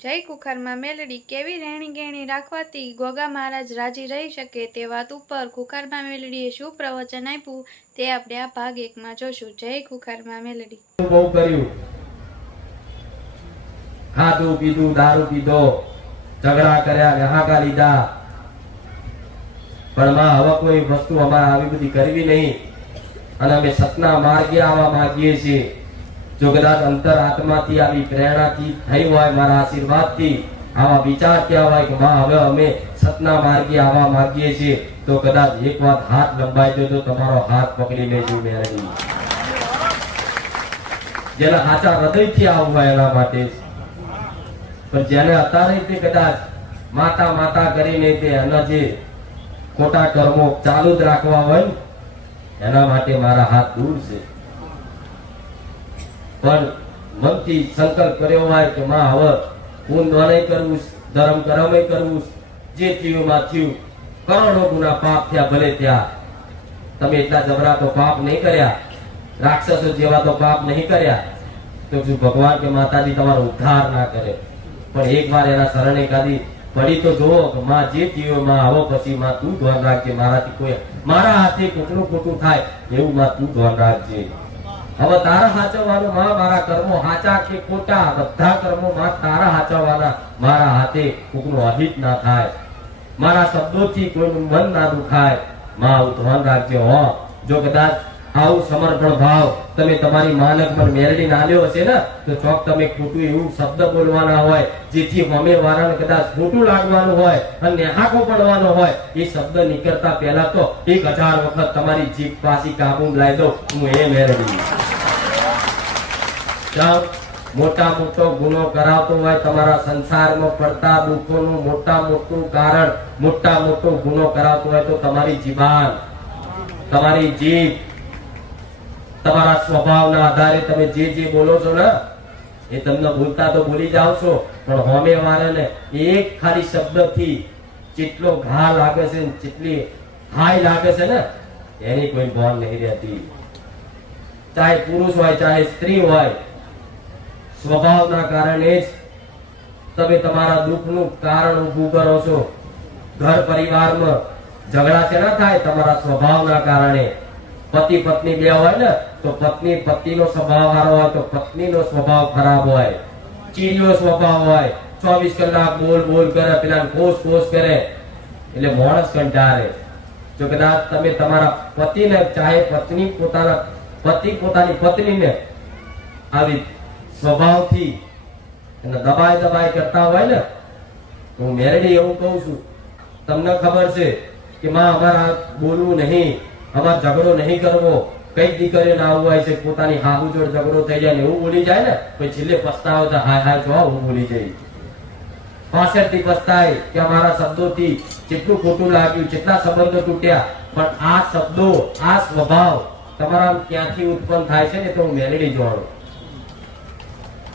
જય કુખારમાં મેલડી કેવી રહેણી ગહેણી રાખવાથી ગોગા મહારાજ રાજી રહી શકે તે વાત ઉપર કુખારમાં મેલડીએ શું પ્રવચન આપ્યું તે આપણે આ ભાગ 1 માં જોશું. જય કુખારમાં મેલડી. બહુ કર્યું, ખાધું પીધું, દારૂ પીધો, ઝઘડા કર્યા, હાકા લીધા, પણ માં હવે કોઈ વસ્તુ અમારે આવી બધી કરવી નહીં અને અમે સતના માર્ગે આવવા માંગીએ છીએ. જો કદાચ અંતર આત્માથી આવી પ્રેરણાથી થઈ હોય, મારા આશીર્વાદથી આવા વિચાર થયા હોય કે માં હવે અમે સતના માર્ગે આવવા માંગીએ છીએ, તો કદાચ એક વાત હાથ લંબાઈ દો તો તમારો હાથ પકડી લેજો મેરડી. જેના સાચા હૃદયથી આવવું હોય એના માટે, પણ જેને અત્યારે તે કદાચ માતા માતા કરીને તે એના જે ખોટા કર્મો ચાલુ જ રાખવા હોય એના માટે મારા હાથ દૂર છે. પણ મનથી સંકલ્પ કર્યો હોય કે માં હવે હું નહીં કરવું, ધર્મ કર્મ કરવું, જે થયું માં થયું, કરોડો ગુના પાપ થયા ભલે થયા, તમે એટલા જબરા તો પાપ નહીં કર્યા, રાક્ષસો જેવા તો પાપ નહીં કર્યા, તો શું ભગવાન કે માતાજી તમારો ઉદ્ધાર ના કરે? પણ એક વાર એના શરણે કાદી પડી તો જોવો કે માં જે થયું માં આવો પછી માં તું ધ્યાન રાખજે, મારાથી કોઈ મારા હાથે કોકનું ખોટું થાય એવું માં તું ધ્યાન રાખજે. હવે તારા હાચવવાનું માં, મારા કર્મો હાચા કે ખોટા બધા કર્મો માં તારા હાચવવાના, મારા હાથે કોકનું અહિત ના થાય, મારા શબ્દોથી કોઈનું મન ના દુખાય, માં આવું ધ્યાન રાખજો. હો જો કદાચ આવું સમર્પણ ભાવ તમે તમારી માનક પર મેળવીને આલ્યો હશે ને, તો ચોક તમે ખોટું એવું શબ્દ બોલવાના હોય જેથી અમે વાળાને કદાચ ખોટું લાગવાનું હોય અને હાકો પડવાનો હોય, એ શબ્દ નીકળતા પહેલા તો 1000 વખત તમારી જીભ પાછી કાબુ લાવી દો, હું એ મેળવી. મોટા મોટો ગુનો કરાવતો હોય, તમારા સંસારમાં પડતા દુઃખોનું મોટા મોટું કારણ, મોટા મોટો ગુનો કરાવતો હોય તો તમારી જીભાન, તમારી જીભ, તમારા સ્વભાવના આધારે તમે જે જે બોલો છો ને એ તમને ભૂલતા તો ભૂલી જાવ છો, પણ હોમે વાળાને એક ખાલી શબ્દથી જેટલો ઘા લાગે છે, જેટલી હાય લાગે છે ને એની કોઈ ભાન નહીં રહેતી. ચાહે પુરુષ હોય ચાહે સ્ત્રી હોય, સ્વભાવના કારણે જ તમે તમારા દુઃખનું કારણ ઊભું કરો છો. ઘર પરિવારમાં ઝઘડા છે ના થાય તમારા સ્વભાવના કારણે. પતિ પત્ની બે હોય ને તો પત્ની પતિનો સ્વભાવ સારો હોય તો પત્નીનો સ્વભાવ ખરાબ હોય, ચીડિયો સ્વભાવ હોય, 24 કલાક બોલ બોલ કરે, પેલા કોસ કરે એટલે માણસ કંટાળે. જો કદાચ તમે તમારા પતિને ચાહે પત્ની પોતાના પતિ પોતાની પત્નીને આવી સ્વભાવથી દબાઈ કરતા હોય ને, તો હું મેરડી એવું કહું છું, તમને ખબર છે કે માં અમારા બોલવું નહીં, અમારે ઝઘડો નહીં કરવો. કઈ દીકરીઓ ના આવું હોય છે પોતાની હાહુ જોડ ઝઘડો થઈ જાય ને એવું બોલી જાય ને, પછી છેલ્લે પસ્તાવો તો હાય હાય જો હું બોલી જઈ, પાછળથી પસ્તાય કે અમારા શબ્દોથી જેટલું ખોટું લાગ્યું, જેટલા સંબંધો તૂટ્યા. પણ આ શબ્દો, આ સ્વભાવ તમારા ક્યાંથી ઉત્પન્ન થાય છે ને તો હું મેલડી જોડું.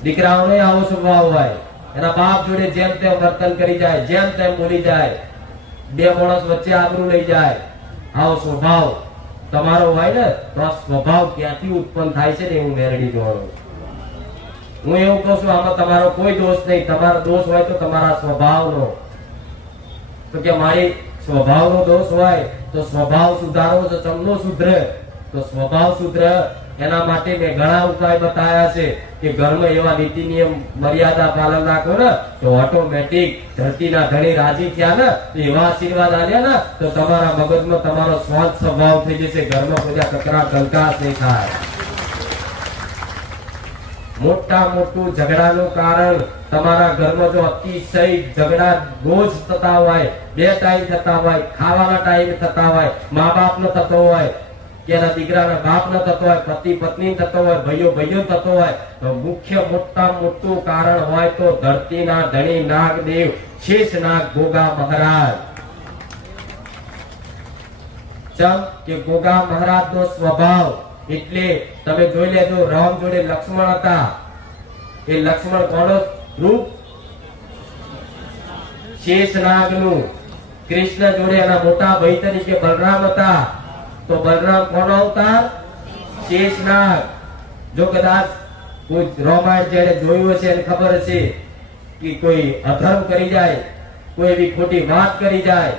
દીકરાઓને આવો સ્વભાવ હોય, એના બાપ જોડે જેમ તેમ વર્તન કરી જાય, જેમ તેમ બોલી જાય, બે માણસ વચ્ચે આબરૂ લઈ જાય. આવો સ્વભાવ તમારો હોય ને તો આ સ્વભાવ ક્યાંથી ઉત્પન્ન થાય છે ને હું મેરડી જોડું. હું એવું કહું છું આમાં તમારો કોઈ દોષ નહીં, તમારો દોષ હોય તો તમારા સ્વભાવનો. તો કે મારી સ્વભાવનો દોષ હોય તો સ્વભાવ સુધારો તો ચમનો સુધરે, તો સ્વભાવ સુધરે એના માટે મેં ઘણા ઉપાય બતાવ્યા છે કે ઘરમાં એવા નીતિ નિયમ મર્યાદા પાલન રાખો ને તો ઓટોમેટિક ધરતીના ધણી રાજી થયા ને, એવા આશીર્વાદ આલ્યા ને તો તમારા મગજમાં તમારો સ્વાદ સ્વભાવ થઈ જશે, ઘરમાં કોઈ કકરા કંકાસ નહીં થાય. મોટા મોટું ઝઘડાનું કારણ તમારા ઘરમાં જો અતિશય ઝઘડા રોજ થતા હોય, 2 ટાઈમ થતા હોય, ખાવાના ટાઈમ થતા હોય, મા બાપ નો થતો હોય કે એના દીકરાના બાપ નો થતો હોય, પતિ પત્ની થતો હોય, ભાઈઓ થતો હોય, તો મુખ્ય મોટા મોટું કારણ હોય તો ધરતીના ધણી નાગદેવ શેષ નાગ ગોગા મહારાજ. ચમ કે ગોગા મહારાજ નો સ્વભાવ એટલે તમે જોઈ લેજો, રામ જોડે લક્ષ્મણ હતા, એ લક્ષ્મણ કોનો રૂપ? શેષનાગ નું. કૃષ્ણ જોડે એના મોટા ભાઈ તરીકે બલરામ હતા, તો બલરામ કોનો અવતાર? શેષનાગ. જો કદાચ કોઈ રામાયણ જેને જોયું હશે એને ખબર હશે કે કોઈ અધર્મ કરી જાય, કોઈ એવી ખોટી વાત કરી જાય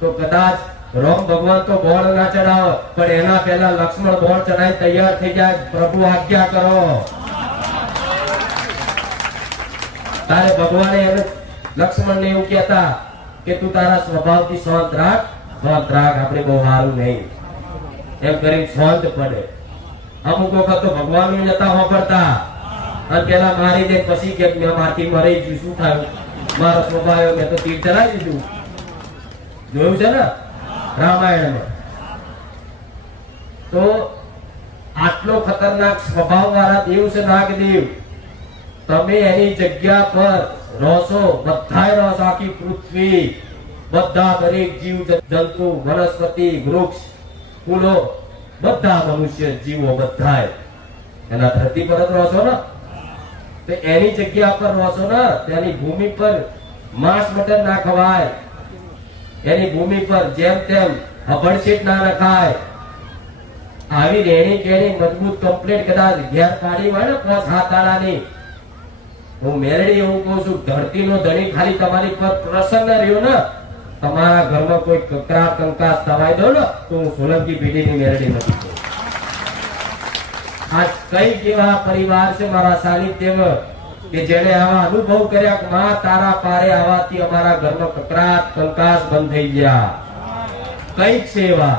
તો કદાચ રામ ભગવાન તો બોળ ના ચડાવે, પણ એના પહેલા લક્ષ્મણ બોળ ચડાવી તૈયાર થઈ જાય, પ્રભુ આજ્ઞા કરો. તારે ભગવાને એને લક્ષ્મણને એવું કહેતા કે તું તારા સ્વભાવથી શાંત રાખ, આપણે બહુ સારું નહીં એમ કરી શાંત પડે. અમુક વખત તો ભગવાન નતા વાપરતા અને પેલા મારી દે પછી કે મેં મારથી મરી ગયું, શું થયું, મારો સ્વભાવ મેં તો તીર ચલાવી દીધું. જોયું છે ને રામાયણમાં. તો આટલો ખતરનાક સ્વભાવ વાળા દેવ છે નાગદેવ. તમે એની જગ્યા પર રહો, બધાય રહો, આખી પૃથ્વી, બધા દરેક જીવ જંતુ, વનસ્પતિ, વૃક્ષ, ફૂલો, બધા મનુષ્ય જીવો બધાય એના ધરતી પર જ રહો છો ને. તો એની જગ્યા પર રહો છો ને, તેની ભૂમિ પર માંસ મટન ના ખવાય, એની ભૂમિ પર જેમ તેમ અભડછીટ ના નખાય. આવી રેણી કેણી મજબૂત કમ્પ્લીટ કદાચ ઘેર પાડી હોય ને 5-7 દાડાની, હું મેરડી એવું કહું છું, ધરતીનો ધણી ખાલી તમારી પર પ્રસન્ન રહ્યો ને, તમારા ઘરમાં કોઈ કકરાટ કંકાસ થવાય દો ને તો હું સોલંકી પેઢીની મેરડી નથી કહું. આ કઈ કેવા પરિવાર છે મારા સાનિધ્યમાં કે જેને આવા અનુભવ કર્યા કે માં તારા પારે આવવાથી અમારા ઘરમાં કકરાટ કંકાસ બંધ થઈ ગયા. કઈક સેવા,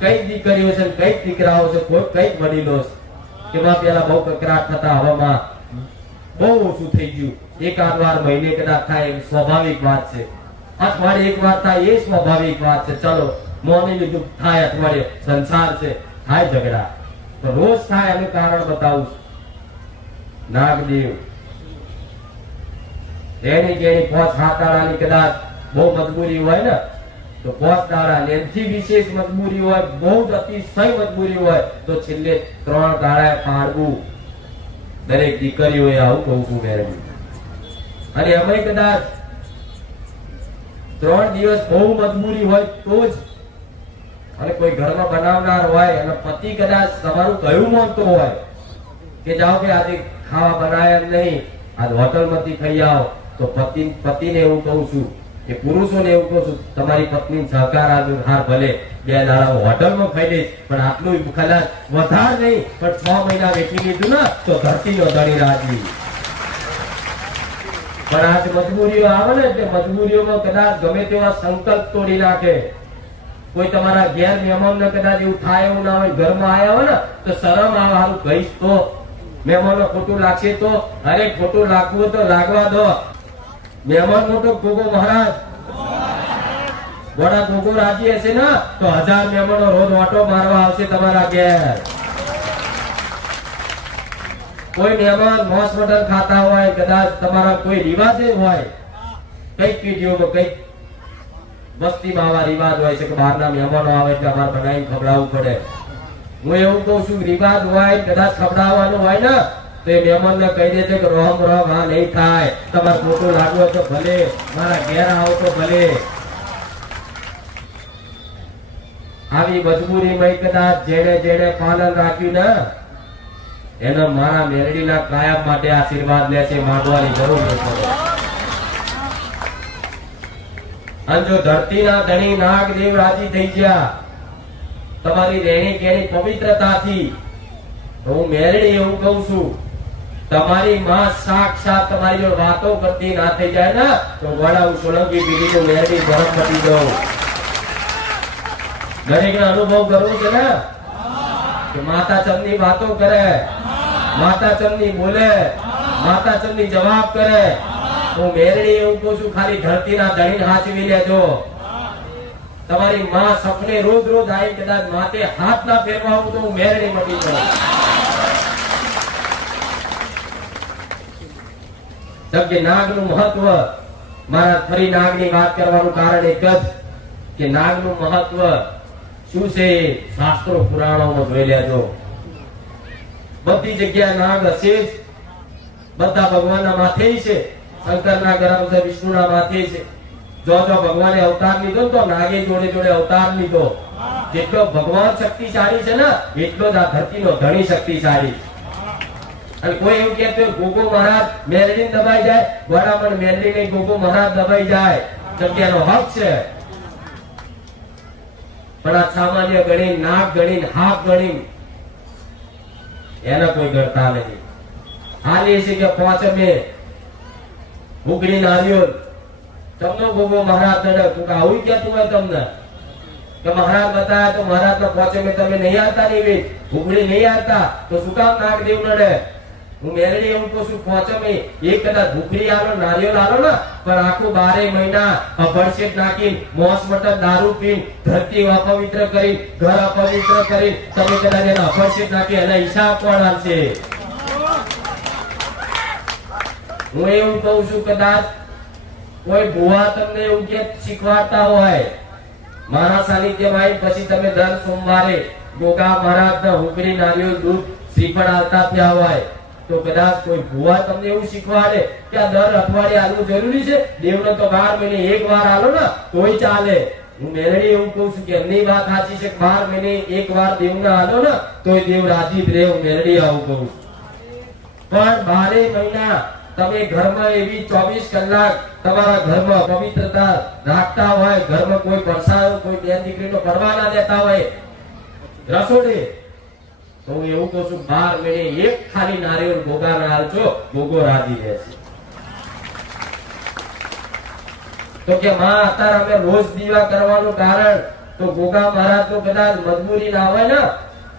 કઈક દીકરીઓ છે, કઈક દીકરાઓ છે, કોઈ કઈક વડીલો છે કે માં પેલા બહુ કકરાટ થતા, હવામાં બહુ ઓછું થઈ ગયું. એકાદ વાર મહિને કદાચ થાય એ સ્વાભાવિક વાત છે, અઠવાડિયે એક વાર થાય એ સ્વાભાવિક વાત છે. ચલો મોની લીધું થાય, અઠવાડિયે સંસાર છે, થાય ઝઘડા, તો રોજ થાય એનું કારણ બતાવું. નાગદેવ એની જેની 5-7 દાડાની કદાચ બહુ મજબૂરી હોય ને તો 5 દાડા, એનાથી વિશેષ મજબૂરી હોય, બહુ જ અતિશય મજબૂરી હોય તો છેલ્લે 3 દાડા પાડવું. દરેક દીકરીઓએ આવું કહું છું મેરડી. અને અમે કદાચ 3 દિવસ બહુ મજબૂરી હોય તો જ, અને કોઈ ઘરમાં બનાવનાર હોય અને પતિ કદાચ તમારું કયું માનતો હોય કે જાઓ કે આજે ખાવા બનાવ્યા નહીં, આજ હોટલમાંથી ખાઈ આવો, તો પતિને એવું કહું છું કે પુરુષોને એવું કહું છું, તમારી પત્ની સહકાર આપજો, હાર ભલે 2 દાડા હોટલમાં ખાઈ લઈશ, પણ આટલું કદાચ વધારે નહીં, પણ 6 મહિના વેચી લીધું ને તો ધરતીનો ધણી રાજી. પણ આજ મજબૂરીઓ આવે ને, એટલે મજબૂરીઓમાં કદાચ ગમે તેવા સંકલ્પ તોડી નાખે. કોઈ તમારા ઘેર મહેમાનને કદાચ એવું થાય, એવું ના હોય, ઘરમાં આવ્યા હોય ને તો શરમ આવે, હારું કહીશ તો મહેમાનને ખોટું લાગશે તો, અરે ખોટું લાગવું તો લાગવા દો. મહેમાન મોટો ગોગો મહારાજ, વડા ગોગો રાજી હશે ને તો 1000 મહેમાનો રોજ ઓટો મારવા આવશે તમારા ઘેર. કોઈ મહેમાન માંસ મટન ખાતા હોય, કદાચ તમારા કોઈ રિવાજ હોય, કઈક પેઢીઓમાં કઈક વસ્તીમાં આવા રિવાજ હોય છે કે બહારના મહેમાનો આવે એટલે અમારે બનાવીને ખવડાવવું પડે. હું એવું કહું છું, રિવાજ હોય કદાચ ખવડાવવાનું હોય ને તો એ મહેમાનને કહી દેજો કે રોમ રોમ આ નહીં થાય, તમારે ખોટું લાગવું તો ભલે, મારા ઘેર આવો તો ભલે. આવી મજબૂરીમાં કદાચ જેને પાલન રાખ્યું ને એને મારા મેરડીના કાયમ માટે આશીર્વાદ લે છે, માંગવાની જરૂર નથી. અને જો ધરતીના ધણી નાગદેવ રાજી થઈ ગયા તમારી રહેણી કેણી પવિત્રતાથી, તો હું મેરડી એવું કહું છું, તમારી માં સાક્ષાત તમારી જોડે વાતો કરતી ના થઈ જાય ને તો વડા હું સોલંકી પીઢીનું મેરડી ભરત મટી દઉં. દરેકને અનુભવ કરવું છે ને કે માતા ચંદની વાતો કરે, માતા ચંદની બોલે, માતા ચંદની જવાબ કરે. હું મેરડી એવું કહું છું, ખાલી ધરતીના ધણીને હાચવી લેજો. તમારી માં સપને રોજ રોજ આવી કદાચ માથે હાથ ના ફેરવા આવું તો હું મેરડી મટી જાઉં. કે નાગનું મહત્વ, મારા ફરી નાગની વાત કરવાનું કારણ એક જ કે નાગનું મહત્વ શું છે શાસ્ત્રો પુરાણોમાં જોઈ લેજો. બધી જગ્યાએ નાગ હશે જ, બધા ભગવાનના માથે છે, શંકરના ગરમ છે, વિષ્ણુના માથે છે. જો ભગવાને અવતાર લીધો તો નાગે જોડે જોડે અવતાર લીધો. જેટલો ભગવાન શક્તિશાળી છે ને એટલો જ આ ધરતીનો ધણી શક્તિશાળી. અને કોઈ એવું કહેતું હોય ગોગો મહારાજ મેલડી દબાઈ જાય, વડામણ મેલડી નહીં, ગોગો મહારાજ દબાઈ જાય, જગ્યાનો હક છે. પણ આ સામાન્ય ગણી, નાક ગણી, હાથ ગણી એને કોઈ ગણતા નથી. હાલી છે કે પાંચમે ઉગડી નારિયોલ તમને ગોગો મહારાજ દડે. તું આવું કહેતું હોય તમને કે મહારાજ બતાયા તો મહારાજ ના પાંચમે તમે નહીં આવતા, નહીં ઉગડી નહીં આવતા તો શું કામ નાગ દેવ નડે? હું મેલડી એવું કહું છું, પાંચમે એક કદાચ ભૂખડી આલો, નારિયેળ આલો ને, પણ આખું 12 મહિના અભડશેટ નાખી, મોસ મટન દારૂ પી, ધરતી અપવિત્ર કરી, ઘર અપવિત્ર કરી, તમે કદાચ એના અભડશેટ નાખી એના હિસાબ કોણ આપશે? હું એવું કહું છું, કદાચ કોઈ ભુવા તમને એવું કે શીખવાડતા હોય, મારા સાનિધ્યમાં આવી પછી તમે દર સોમવારે ગોગા મહારાજના હુકડી, નારિયેળ, દૂધ, શ્રીફળ આવતા થયા હોય તો કદાચ કોઈ ભુવા તમને એવું શીખવાડે કે આ દર અઠવાડિયે આલવું જરૂરી છે, દેવને તો 12 મહિને એક વાર આલો ને તોય ચાલે. હું મેલડી એવું કહું છું કે એમની વાત સાચી છે, 12 મહિને એક વાર દેવને આલો ને તોય દેવ રાજી જ રહે. હું મેલડી આવું કહું છું. પણ 12 મહિના તમે ઘરમાં એવી 24 કલાક તમારા ઘરમાં પવિત્રતા રાખતા હોય, ઘરમાં કોઈ પરસાયો, કોઈ બેન દીકરીનો પડવા ના દેતા હોય રસોડે, તો હું એવું કહું છું 12 મહિને એક ખાલી નારિયેળ ગોગાને આલજો, ગોગો રાજી રહેશે. તો કે માં અત્યારે અમે રોજ દીવા કરવાનું કારણ તો ગોગા મહારાજ તો કદાચ મજબૂરી ના હોય ને,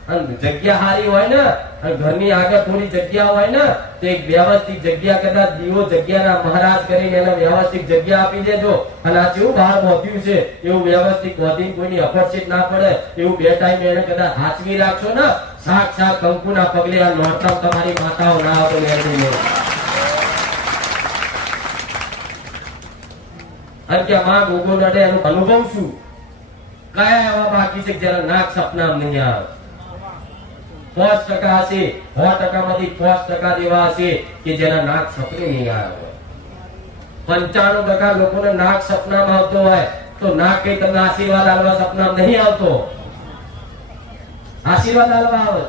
અને જગ્યા હારી હોય ને, અને ઘરની આગળ થોડી જગ્યા હોય ને, તો એક વ્યવસ્થિત જગ્યા કદાચ દીવો જગ્યાના મહારાજ કરીને એને વ્યવસ્થિત જગ્યા આપી દેજો. અને આ જેવું બહાર બોધ્યું છે એવું વ્યવસ્થિત બોધીને કોઈની અપરચિત ના પડે એવું 2 ટાઈમ એને કદાચ હાચવી રાખશો ને, સાક્ષાત કંકુના પગલે આ નોરતા તમારી માતાઓ ના આવતો મેળવીને. અને કે માં ગોગો નડે એનું અનુભવ છું. કયા એવા બાકી છે જેના નાક સપના નહીં આવે? 5% હશે, 100% માંથી 5% એવા હશે કે જેના નાક સપને નહીં આવે. 95% લોકોને નાક સપનામાં આવતો હોય તો નાક કઈ તમને આશીર્વાદ આલવા સપનામાં નહીં આવતો, આશીર્વાદ આલવા આવે.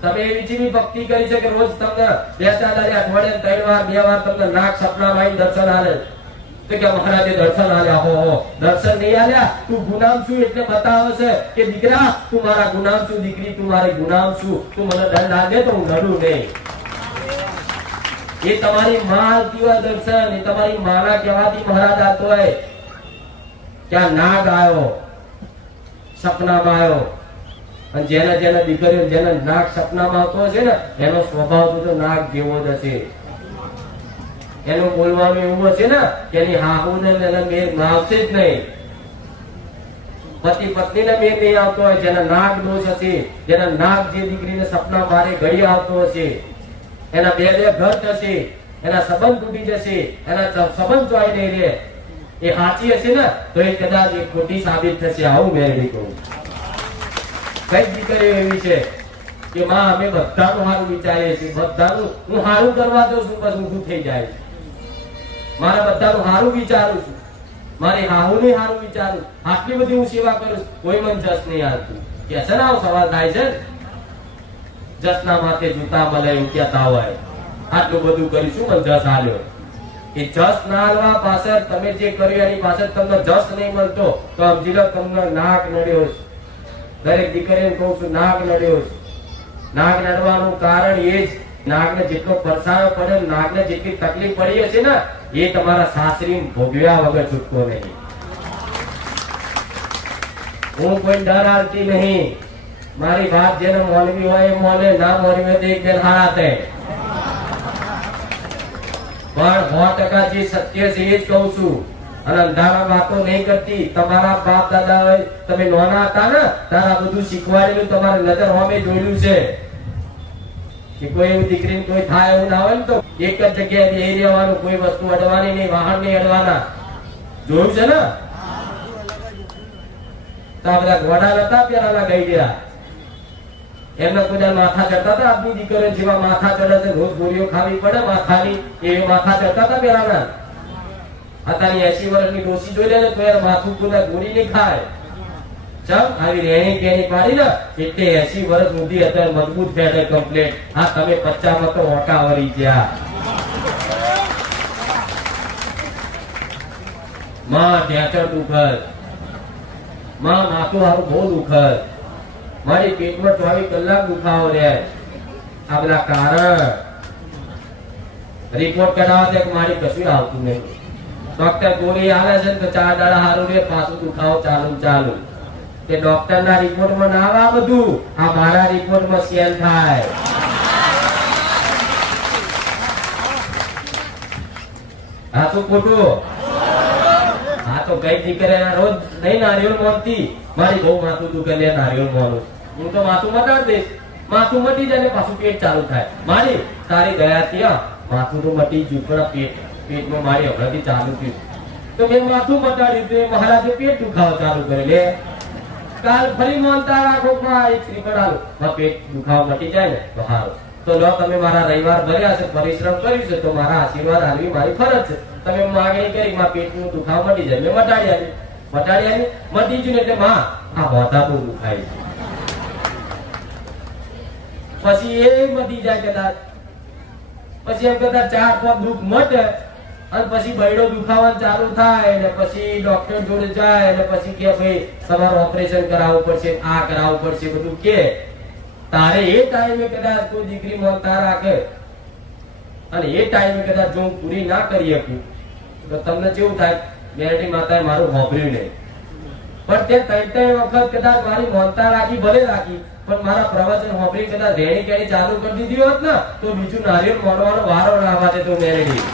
તમે એવી જેવી ભક્તિ કરી છે કે રોજ તમને 2-4 દાડે અઠવાડિયે 3 વાર 2 વાર તમને નાક સપનામાં આવીને દર્શન આલે તો કે મહારાજે દર્શન આલ્યા. હો દર્શન નહીં આલ્યા, તું ગુલામ છું એટલે બતાવે છે કે દીકરા તું મારા ગુલામ છું, દીકરી તું મારી ગુલામ છું, તું મને દંડ આલે તો હું લડું નહીં. એ તમારી માં આવતી હોય દર્શન, એ તમારી માના કહેવાથી મહારાજ આવતો હોય. ત્યાં નાગ આવ્યો, સપનામાં આવ્યો, અને જેને જેને દીકરીઓ જેને નાગ સપનામાં આવતો હશે ને એનો સ્વભાવ તો નાગ જેવો જ હશે. એનું બોલવાનું એવું હશે ને કે એની હાહુને એને મેર આવશે જ નહીં. પતિ પત્નીને મેર નહીં આવતો હોય, જેના નાગ દોષ હશે, જેના નાગ જે દીકરીને સપના મારે ઘડી આવતો હશે, એના 2 ઘર થશે, એના સંબંધ તૂટી જશે, એના સંબંધ ચોઈ નહીં રહે, એ સાચી હશે ને તો એ કદાચ એ ખોટી સાબિત થશે. આવું મેળવી કહું. કઈ દીકરીઓ એવી છે કે માં અમે બધાનું સારું વિચારીએ છીએ, બધાનું હું સારું કરવા દઉં છું બસ ઊંધું થઈ જાય છે. મારા બધાનું સારું વિચારું છું, મારી હાહુને સારું વિચારું, આટલી બધી હું સેવા કરું, કોઈ મને જસ નહીં આવતું. કે છે ને આવો સવાલ થાય છે, જસના માથે જૂતા મળે એવું કહેતા હોય. આટલું બધું કરીશું મને જસ આલ્યો. એ જસ ના આલવા પાછળ તમે જે કર્યું એની પાછળ તમને જસ નહીં મળતો તો સમજી લો તમને નાક નડ્યો છે. દરેક દીકરીને કહું છું નાક નડ્યો છે. નાક નડવાનું કારણ એ જ નાગને જેટલો પરસાવો પડે, નાગને જેટલી તકલીફ પડી હશે ને એ તમારા સાસરી ભોગવ્યા વગર છૂટકો નહીં. હું કોઈ ડર આવતી નહીં. મારી વાત જેને મોનવી હોય એ મોને, ના મોનવી હોય તો એક બેન હારા થાય. પણ 100% જે સત્ય છે એ જ કહું છું. અને અંધારા વાતો નહીં કરતી. તમારા બાપ દાદા હોય, તમે નાના હતા ને તારા બધું શીખવાડેલું તમારી નજર સામે જોયેલું છે કે કોઈ એવી દીકરીને કોઈ થાય એવું ના હોય ને તો એક જ જગ્યાએ બેહી રહેવાનું, કોઈ વસ્તુ અડવાની નહીં, વાહન નહીં અડવાના. જોયું છે ને? તો આ બધા ઘોડા નતા પેલાના ગઈ ગયા, એમને કોઈ માથા ચડતા હતા. આપની દીકરીઓ જેવા માથા ચડે છે, રોજ ગોળીઓ ખાવી પડે માથાની, એ માથા ચડતા હતા પેલાના. અત્યારની 80 વર્ષની ડોસી જોઈ લે ને તો યાર માથું કોઈ ગોળી નહીં ખાય. ચમ આવી રેણી કેણી પાડી ને એટલે 80 વર્ષ સુધી અત્યારે મજબૂત થયા કમ્પ્લેટ. હા તમે 50 માં તો ઓટા વળી ગયા. માં ઢેચર દુખદ, માં માથું હારું બહુ દુખદ, મારી પેટમાં 24 કલાક દુખાવો રહે. આ બધા કારણ રિપોર્ટ કઢાવવા કે મારી કશું આવતું નહીં. ડોક્ટર ગોળી આવે છે તો 4 દાડા હારું રે, પાછું દુખાવો ચાલુ. તે ડોક્ટર ના રિપોર્ટ માં ના આવે આ બધું, આ મારા રિપોર્ટ માં સેલ થાય. હા તો ખોટું? હા તો કઈ દીકરે રોજ નહીં નારિયેળ મોનતી, મારી બહુ માથું દુખે લે નારિયેળ મોનું, હું તો માથું મટાડી દઈશ. માથું મટી જાય ને પાછું પેટ ચાલુ થાય. મારી તારી ગયા ત્યાં માથું તો મટી ગયું, પણ પેટમાં મારી હમણાંથી ચાલુ થયું. તો મેં માથું મટાડ્યું તો મહારાજે પેટ દુખાવો ચાલુ કરે. લે કાલ ફરી માનતા રાખો એક શ્રીફળ આલો, પેટ દુખાવો મટી જાય ને તો સારું. તો લો તમે મારા રવિવાર ભર્યા છે, પરિશ્રમ કર્યું છે, તો મારા આશીર્વાદ આલવી મારી ફરજ છે. તમે માગણી કરી માં પેટનું દુખાવો મટી જાય, મેં મટાડી આલી. મટી ગયું એટલે માં આ મોઢા બહુ દુખાય છે. પછી એ મટી જાય કદાચ, પછી એમ કદાચ 4-5 દુઃખ મટે અને પછી બૈડો દુખાવાનું ચાલુ થાય ને પછી ડોક્ટર જોડે જાય ને પછી કે ભાઈ તમારે ઓપરેશન કરાવવું પડશે, આ કરાવવું પડશે, બધું કે તારે એ ટાઈમે કદાચ કોઈ દીકરી માનતા રાખે અને એ ટાઈમે કદાચ જો હું પૂરી ના કરી શકું તો તમને કેવું થાય? મેરડી માતાએ મારું હોભર્યું નહીં, પણ તે 3 વખત કદાચ મારી માનતા રાખી, ભલે રાખી, પણ મારા પ્રવચન હોભરી કદાચ રેણી કેણી ચાલુ કરી દીધી હોત ને તો બીજું નારિયેળ મોડવાનો વારો ના આવે તો મેરડી